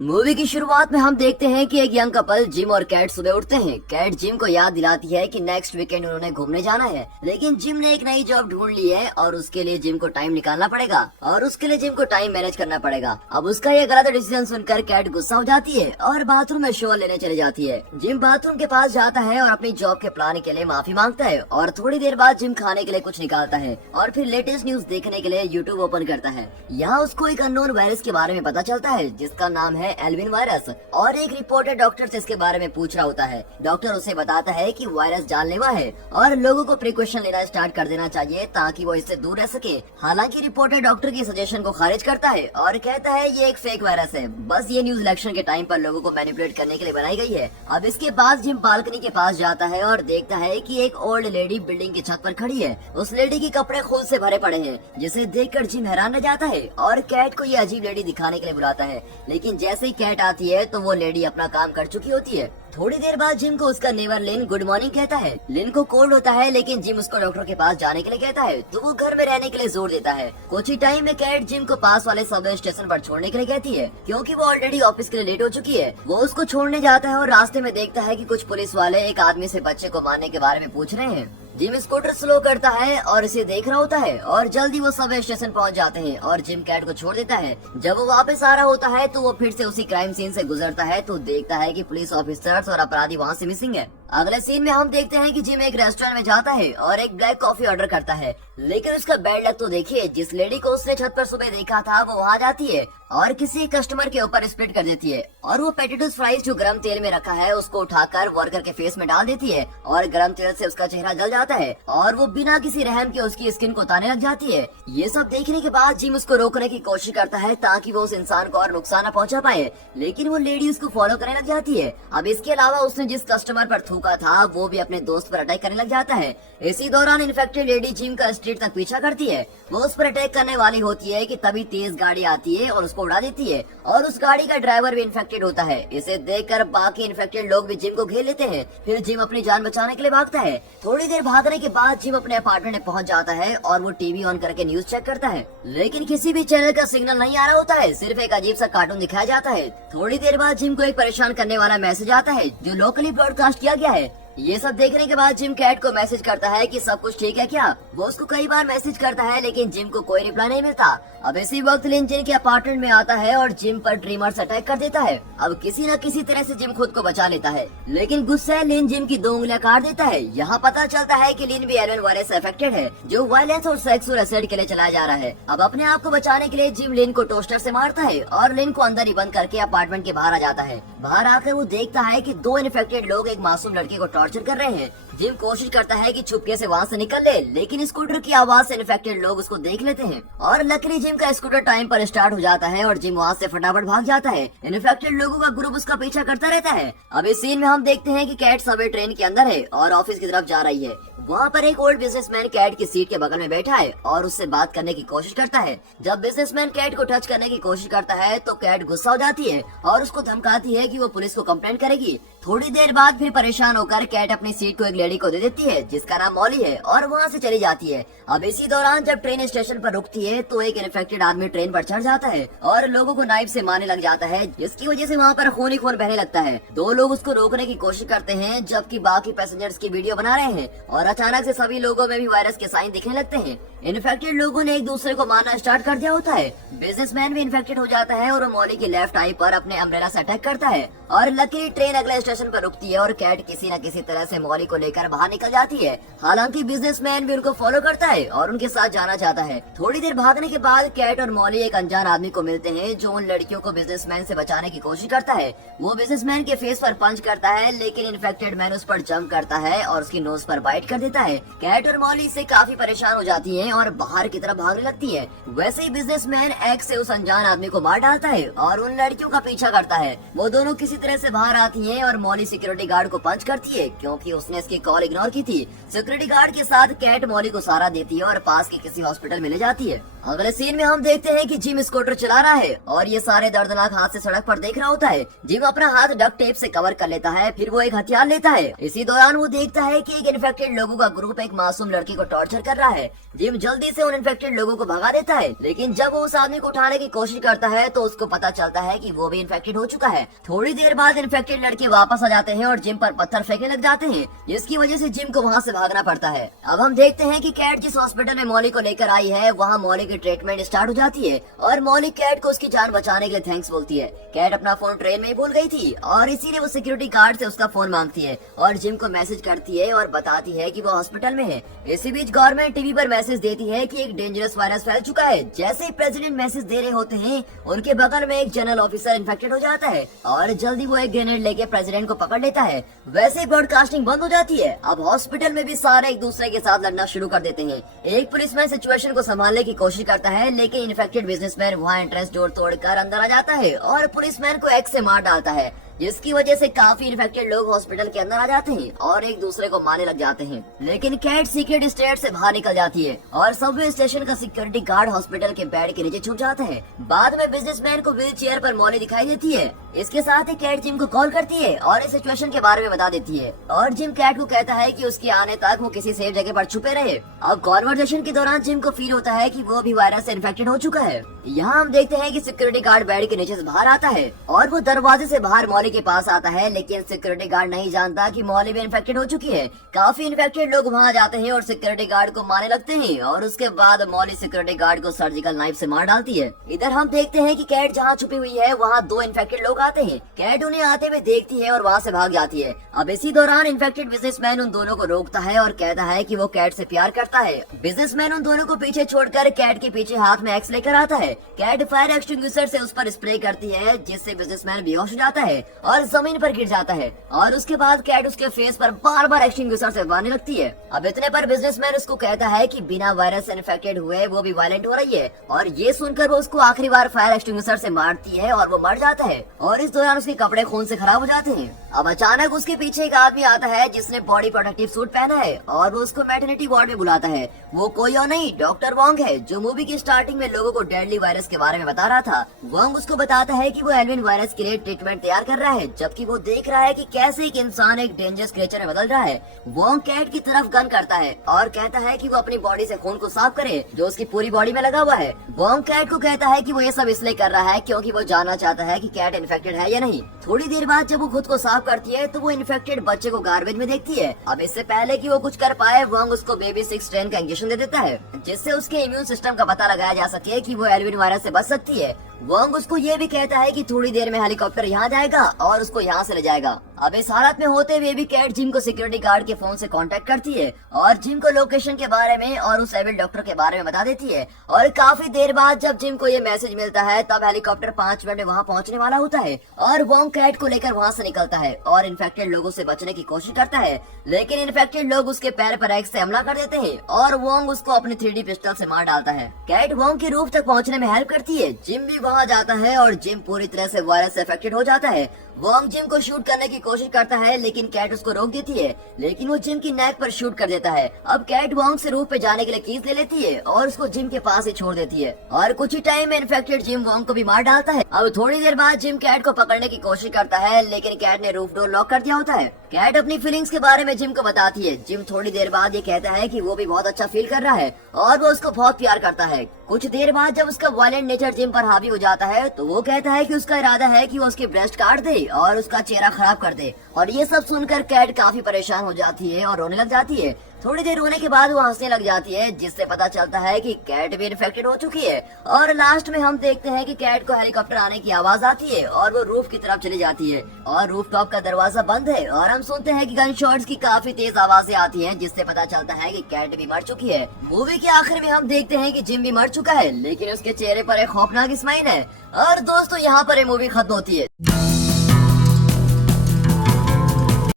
Movie की शुरुआत में हम देखते हैं कि एक यंग कपल जिम और कैट सुबह उठते हैं। कैट जिम को याद दिलाती है कि नेक्स्ट वीकेंड उन्होंने घूमने जाना है, लेकिन जिम ने एक नई जॉब ढूंढ ली है और उसके लिए जिम को टाइम निकालना पड़ेगा और उसके लिए जिम को टाइम मैनेज करना पड़ेगा। अब उसका ये गलत डिसीजन सुनकर कैट गुस्सा हो जाती है और बाथरूम में शोर लेने चली जाती है। जिम बाथरूम के पास जाता है और अपनी जॉब के प्लान के लिए माफी मांगता है और थोड़ी देर बाद जिम खाने के लिए कुछ निकालता है और फिर लेटेस्ट न्यूज देखने के लिए यूट्यूब ओपन करता है। यहाँ उसको एक अननोन वायरस के बारे में पता चलता है जिसका नाम है एल्विन वायरस और एक रिपोर्टर डॉक्टर से इसके बारे में पूछ रहा होता है। डॉक्टर उसे बताता है कि वायरस जानलेवा है और लोगों को प्रिकॉशन लेना स्टार्ट कर देना चाहिए ताकि वो इससे दूर रह सके। हालांकि रिपोर्टर डॉक्टर की सजेशन को खारिज करता है और कहता है ये एक फेक वायरस है, बस ये न्यूज इलेक्शन के टाइम पर लोगों को मैनिपुलेट करने के लिए बनाई गई है। अब इसके बाद जिम बालकनी के पास जाता है और देखता है कि एक ओल्ड लेडी बिल्डिंग की छत पर खड़ी है। उस लेडी के कपड़े खून से भरे पड़े हैं, जिसे देखकर जिम हैरान रह जाता है और कैट को ये अजीब लेडी दिखाने के लिए बुलाता है। लेकिन जैसे ही कैट आती है तो वो लेडी अपना काम कर चुकी होती है। थोड़ी देर बाद जिम को उसका नेबर लिन गुड मॉर्निंग कहता है। लिन को कोल्ड होता है, लेकिन जिम उसको डॉक्टर के पास जाने के लिए कहता है तो वो घर में रहने के लिए जोर देता है। कुछ ही टाइम में कैट जिम को पास वाले सबवे स्टेशन पर छोड़ने के लिए कहती है क्योंकि वो ऑलरेडी ऑफिस के लिए लेट हो चुकी है। वो उसको छोड़ने जाता है और रास्ते में देखता है कि कुछ पुलिस वाले एक आदमी से बच्चे को मारने के बारे में पूछ रहे हैं। जिम स्कूटर स्लो करता है और इसे देख रहा होता है और जल्दी वो सबवे स्टेशन पहुंच जाते हैं और जिम कैट को छोड़ देता है। जब वो वापस आ रहा होता है तो वो फिर से उसी क्राइम सीन से गुजरता है तो देखता है कि पुलिस ऑफिसर्स और अपराधी वहाँ से मिसिंग है। अगले सीन में हम देखते हैं कि जिम एक रेस्टोरेंट में जाता है और एक ब्लैक कॉफी ऑर्डर करता है, लेकिन उसका बैड लक तो देखिए, जिस लेडी को उसने छत पर सुबह देखा था वो वहाँ जाती है और किसी कस्टमर के ऊपर स्प्लिट कर देती है और वो पोटैटोस फ्राइज जो गरम तेल में रखा है उसको उठाकर वर्कर के फेस में डाल देती है और गरम तेल से उसका चेहरा जल जाता है और वो बिना किसी रहम के उसकी स्किन को ताने लग जाती है। ये सब देखने के बाद जिम उसको रोकने की कोशिश करता है ताकि वो उस इंसान को और नुकसान न पहुंचा पाए, लेकिन वो लेडी उसको फॉलो करने लग जाती है। अब इसके अलावा उसने जिस कस्टमर पर थूका था वो भी अपने दोस्त पर अटैक करने लग जाता है। इसी दौरान इन्फेक्टेड लेडी जिम का स्ट्रीट तक पीछा करती है। वो उस पर अटैक करने वाली होती है कि तभी तेज गाड़ी आती है और उसको उड़ा देती है और उस गाड़ी का ड्राइवर भी इन्फेक्टेड होता है। इसे देखकर बाकी इन्फेक्टेड लोग भी जिम को घेर लेते हैं। फिर जिम अपनी जान बचाने के लिए भागता है। थोड़ी देर भागने के बाद जिम अपने अपार्टमेंट में पहुंच जाता है और वो टीवी ऑन करके न्यूज चेक करता है, लेकिन किसी भी चैनल का सिग्नल नहीं आ रहा होता है, सिर्फ एक अजीब सा कार्टून दिखाया जाता है। थोड़ी देर बाद जिम को एक परेशान करने वाला मैसेज आता है जो लोकली ब्रॉडकास्ट किया गया है। ये सब देखने के बाद जिम कैट को मैसेज करता है कि सब कुछ ठीक है क्या। वो उसको कई बार मैसेज करता है लेकिन जिम को कोई रिप्लाई नहीं मिलता। अब इसी वक्त लिन जिम के अपार्टमेंट में आता है और जिम पर ड्रीमर्स अटैक कर देता है। अब किसी न किसी तरह से जिम खुद को बचा लेता है, लेकिन गुस्से लिन जिम की 2 उंगलियां काट देता है। यहाँ पता चलता है कि लिन भी एल्विन वायरस से अफेक्टेड है जो वायलेंस और सेक्सुअल एसिड के लिए चलाया जा रहा है। अब अपने आप को बचाने के लिए जिम लिन को टोस्टर से मारता है और लिन को अंदर ही बंद करके अपार्टमेंट के बाहर आ जाता है। बाहर आकर वो देखता है कि 2 इन्फेक्टेड लोग एक मासूम लड़के को टॉर्चर कर रहे हैं। जिम कोशिश करता है कि छुपके से वहाँ से निकल ले, लेकिन स्कूटर की आवाज से इन्फेक्टेड लोग उसको देख लेते हैं और लकीली जिम का स्कूटर टाइम पर स्टार्ट हो जाता है और जिम वहाँ से फटाफट भाग जाता है। इन्फेक्टेड लोगों का ग्रुप उसका पीछा करता रहता है। अब इस सीन में हम देखते हैं कि कैट सबवे ट्रेन के अंदर है और ऑफिस की तरफ जा रही है। वहाँ पर एक ओल्ड बिजनेसमैन कैट की सीट के बगल में बैठा है और उससे बात करने की कोशिश करता है। जब बिजनेसमैन कैट को टच करने की कोशिश करता है तो कैट गुस्सा हो जाती है और उसको धमकाती है कि वो पुलिस को कंप्लेंट करेगी। थोड़ी देर बाद फिर परेशान होकर कैट अपनी सीट को एक लेडी को दे देती है जिसका नाम मॉली है और वहाँ से चली जाती है। अब इसी दौरान जब ट्रेन स्टेशन पर रुकती है तो एक इन्फेक्टेड आदमी ट्रेन पर चढ़ जाता है और लोगों को नाइफ से मारने लग जाता है, जिसकी वजह से वहाँ पर खून ही खून बहने लगता है। 2 लोग उसको रोकने की कोशिश करते हैं जबकि बाकी पैसेंजर्स की वीडियो बना रहे हैं और अचानक से सभी लोगों में भी वायरस के साइन दिखने लगते हैं। इन्फेक्टेड लोगों ने एक दूसरे को मारना स्टार्ट कर दिया होता है। बिजनेसमैन भी इन्फेक्टेड हो जाता है और मॉली की लेफ्ट आई पर अपने अम्ब्रेला से अटैक करता है और लकीली ट्रेन अगले स्टेशन पर रुकती है और कैट किसी न किसी तरह से मॉली को लेकर बाहर निकल जाती है। हालांकि बिजनेसमैन भी उनको फॉलो करता है और उनके साथ जाना चाहता है। थोड़ी देर भागने के बाद कैट और मॉली एक अनजान आदमी को मिलते हैं जो उन लड़कियों को बिजनेसमैन से बचाने की कोशिश करता है। वो बिजनेसमैन के फेस पर पंच करता है, लेकिन इन्फेक्टेड मैन उस पर जंप करता है और उसकी नोज पर बाइट कर देता है। कैट और मॉली इससे काफी परेशान हो जाती हैं और बाहर की तरफ भागने लगती है। वैसे ही बिजनेसमैन एक्स से उस अनजान आदमी को मार डालता है और उन लड़कियों का पीछा करता है। वो दोनों किसी तरह से बाहर आती हैं और मॉली सिक्योरिटी गार्ड को पंच करती है क्योंकि उसने इसकी कॉल इग्नोर की थी। सिक्योरिटी गार्ड के साथ कैट मॉली को सहारा देती है और पास के किसी हॉस्पिटल में ले जाती है। अगले सीन में हम देखते हैं कि जिम स्कूटर चला रहा है और ये सारे दर्दनाक हादसे सड़क पर देख रहा होता है। जिम अपना हाथ डक्ट टेप से कवर कर लेता है, फिर वो एक हथियार लेता है। इसी दौरान वो देखता है कि एक इन्फेक्टेड लोगों का ग्रुप एक मासूम लड़की को टॉर्चर कर रहा है। जिम जल्दी से उन इन्फेक्टेड लोगों को भगा देता है, लेकिन जब वो उस आदमी को उठाने की कोशिश करता है तो उसको पता चलता है कि वो भी इन्फेक्टेड हो चुका है। थोड़ी देर बाद इन्फेक्टेड लड़के वापस आ जाते हैं और जिम पर पत्थर फेंकने लग जाते हैं, जिसकी वजह से जिम को वहाँ से भागना पड़ता है। अब हम देखते हैं कि कैट जिस हॉस्पिटल में मॉली को लेकर आई है वहाँ मॉली की ट्रीटमेंट स्टार्ट हो जाती है और मॉली कैट को उसकी जान बचाने के लिए थैंक्स बोलती है। कैट अपना फोन ट्रेन में ही भूल गई थी और इसीलिए वो सिक्योरिटी गार्ड से उसका फोन मांगती है और जिम को मैसेज करती है और बताती है कि वो हॉस्पिटल में है। इसी बीच गवर्नमेंट टीवी पर मैसेज देती है कि एक डेंजरस वायरस फैल चुका है। जैसे ही प्रेसिडेंट मैसेज दे रहे होते हैं उनके बगल में एक जनरल ऑफिसर इन्फेक्टेड हो जाता है और जल्दी वो एक ग्रेनेड लेके प्रेसिडेंट को पकड़ लेता है। वैसे ब्रॉडकास्टिंग बंद हो जाती है। अब हॉस्पिटल में भी सारे एक दूसरे के साथ लड़ना शुरू कर देते हैं। एक पुलिसमैन सिचुएशन को संभालने की कोशिश करता है, लेकिन इन्फेक्टेड बिजनेसमैन वहाँ एंट्रेंस डोर तोड़कर अंदर आ जाता है और पुलिसमैन को एक्स से मार डालता है, जिसकी वजह से काफी इन्फेक्टेड लोग हॉस्पिटल के अंदर आ जाते हैं और एक दूसरे को मारने लग जाते हैं। लेकिन कैट सीक्रेट स्टेट से बाहर निकल जाती है और सबवे स्टेशन का सिक्योरिटी गार्ड हॉस्पिटल के बेड के नीचे छुप जाता है। बाद में बिजनेसमैन को व्हील चेयर पर मॉली दिखाई देती है। इसके साथ ही कैट जिम को कॉल करती है और इस सिचुएशन के बारे में बता देती है और जिम कैट को कहता है कि उसके आने तक वो किसी सेफ जगह पर छुपे रहे। अब कॉन्वर्सेशन के दौरान जिम को फील होता है कि वो भी वायरस से इन्फेक्टेड हो चुका है। यहाँ हम देखते हैं कि सिक्योरिटी गार्ड बेड के नीचे से बाहर आता है और वो दरवाजे से बाहर मॉली के पास आता है, लेकिन सिक्योरिटी गार्ड नहीं जानता कि मॉली भी इन्फेक्टेड हो चुकी है। काफी इन्फेक्टेड लोग वहाँ जाते हैं और सिक्योरिटी गार्ड को मारने लगते हैं और उसके बाद मॉली सिक्योरिटी गार्ड को सर्जिकल नाइफ से मार डालती है। इधर हम देखते हैं कि कैट जहाँ छुपी हुई है वहाँ दो इन्फेक्टेड लोग आते हैं। कैट उन्हें आते हुए देखती है और वहाँ से भाग जाती है। अब इसी दौरान इन्फेक्टेड बिजनेसमैन उन दोनों को रोकता है और कहता है कि वो कैट से प्यार करता है। बिजनेसमैन उन दोनों को पीछे छोड़कर कैट के पीछे हाथ में एक्स लेकर आता है। कैट फायर एक्सटिंग्विशर से उस पर स्प्रे करती है, जिससे बिजनेसमैन बेहोश हो जाता है और जमीन पर गिर जाता है और उसके बाद कैट उसके फेस पर बार बार एक्सटिंग्विशर से मारने लगती है। अब इतने पर बिजनेसमैन उसको कहता है कि बिना वायरस से इन्फेक्टेड हुए वो भी वायलेंट हो रही है और ये सुनकर वो उसको आखिरी बार फायर एक्सटिंग्विशर से मारती है और वो मर जाता है और इस दौरान उसके कपड़े खून से खराब हो जाते हैं। अब अचानक उसके पीछे एक आदमी आता है जिसने बॉडी प्रोटेक्टिव सूट पहना है और वो उसको मैटरनिटी वार्ड में बुलाता है। वो कोई और नहीं डॉक्टर वोंग है, जो मूवी की स्टार्टिंग में लोगों को डेडली वायरस के बारे में बता रहा था। वोंग उसको बताता है कि वो एल्विन वायरस के लिए ट्रीटमेंट तैयार कर रहा है, जबकि वो देख रहा है कि कैसे एक इंसान एक डेंजरस क्रिएचर में बदल रहा है। वोंग कैट की तरफ गन करता है और कहता है कि वो अपनी बॉडी से खून को साफ करे जो उसकी पूरी बॉडी में लगा हुआ है। वोंग कैट को कहता है कि वो ये सब इसलिए कर रहा है क्योंकि वो जानना चाहता है कि कैट इन्फेक्टेड है या नहीं। थोड़ी देर बाद जब वो खुद को साफ करती है तो वो इन्फेक्टेड बच्चे को गार्बेज में देखती है। अब इससे पहले कि वो कुछ कर पाए वोंग उसको बेबी 6 स्ट्रेन का इंजेक्शन दे देता है, जिससे उसके इम्यून सिस्टम का पता लगाया जा सके कि वो एल्विन वायरस से बच सकती है। वोंग उसको ये भी कहता है कि थोड़ी देर में हेलीकॉप्टर यहाँ जाएगा और उसको यहाँ से ले जाएगा। अब इस हालत में होते हुए भी कैट जिम को सिक्योरिटी गार्ड के फोन से कांटेक्ट करती है और जिम को लोकेशन के बारे में और उस एविल डॉक्टर के बारे में बता देती है। और काफी देर बाद जब जिम को ये मैसेज मिलता है तब हेलीकॉप्टर 5 मिनट में वहाँ पहुँचने वाला होता है और वोंग कैट को लेकर वहाँ से निकलता है और इन्फेक्टेड लोगों से बचने की कोशिश करता है, लेकिन इन्फेक्टेड लोग उसके पैर पर एक्स से हमला कर देते हैं और वोंग उसको अपनी 3D पिस्टल से मार डालता है। कैट वोंग की रूफ तक पहुँचने में हेल्प करती है। जिम भी वहाँ जाता है और जिम पूरी तरह से वायरस से अफेक्टेड हो जाता है। वोंग जिम को शूट करने की कोशिश करता है, लेकिन कैट उसको रोक देती है, लेकिन वो जिम की नेक पर शूट कर देता है। अब कैट वोंग से रूफ पे जाने के लिए कीज ले लेती है और उसको जिम के पास ही छोड़ देती है और कुछ ही टाइम में इन्फेक्टेड जिम वोंग को भी मार डालता है। अब थोड़ी देर बाद जिम कैट को पकड़ने की कोशिश करता है, लेकिन कैट ने रूफ डोर लॉक कर दिया होता है। कैट अपनी फीलिंग्स के बारे में जिम को बताती है। जिम थोड़ी देर बाद ये कहता है कि वो भी बहुत अच्छा फील कर रहा है और वो उसको बहुत प्यार करता है। कुछ देर बाद जब उसका वायलेंट नेचर जिम पर हावी हो जाता है तो वो कहता है कि उसका इरादा है कि वो उसके ब्रेस्ट काट दे और उसका चेहरा खराब कर दे। और ये सब सुनकर कैट काफी परेशान हो जाती है और रोने लग जाती है। थोड़ी देर रोने के बाद वो हंसने लग जाती है, जिससे पता चलता है कि कैट भी इन्फेक्टेड हो चुकी है। और लास्ट में हम देखते हैं कि कैट को हेलीकॉप्टर आने की आवाज आती है और वो रूफ की तरफ चली जाती है और रूफ टॉप का दरवाजा बंद है और हम सुनते हैं कि गन शॉट्स की काफी तेज आवाजें आती हैं, जिससे पता चलता है कि कैट भी मर चुकी है। मूवी के आखिर में हम देखते हैं कि जिम भी मर चुका है, लेकिन उसके चेहरे पर एक खौफनाक स्माइल है। और दोस्तों यहाँ पर ये मूवी खत्म होती है।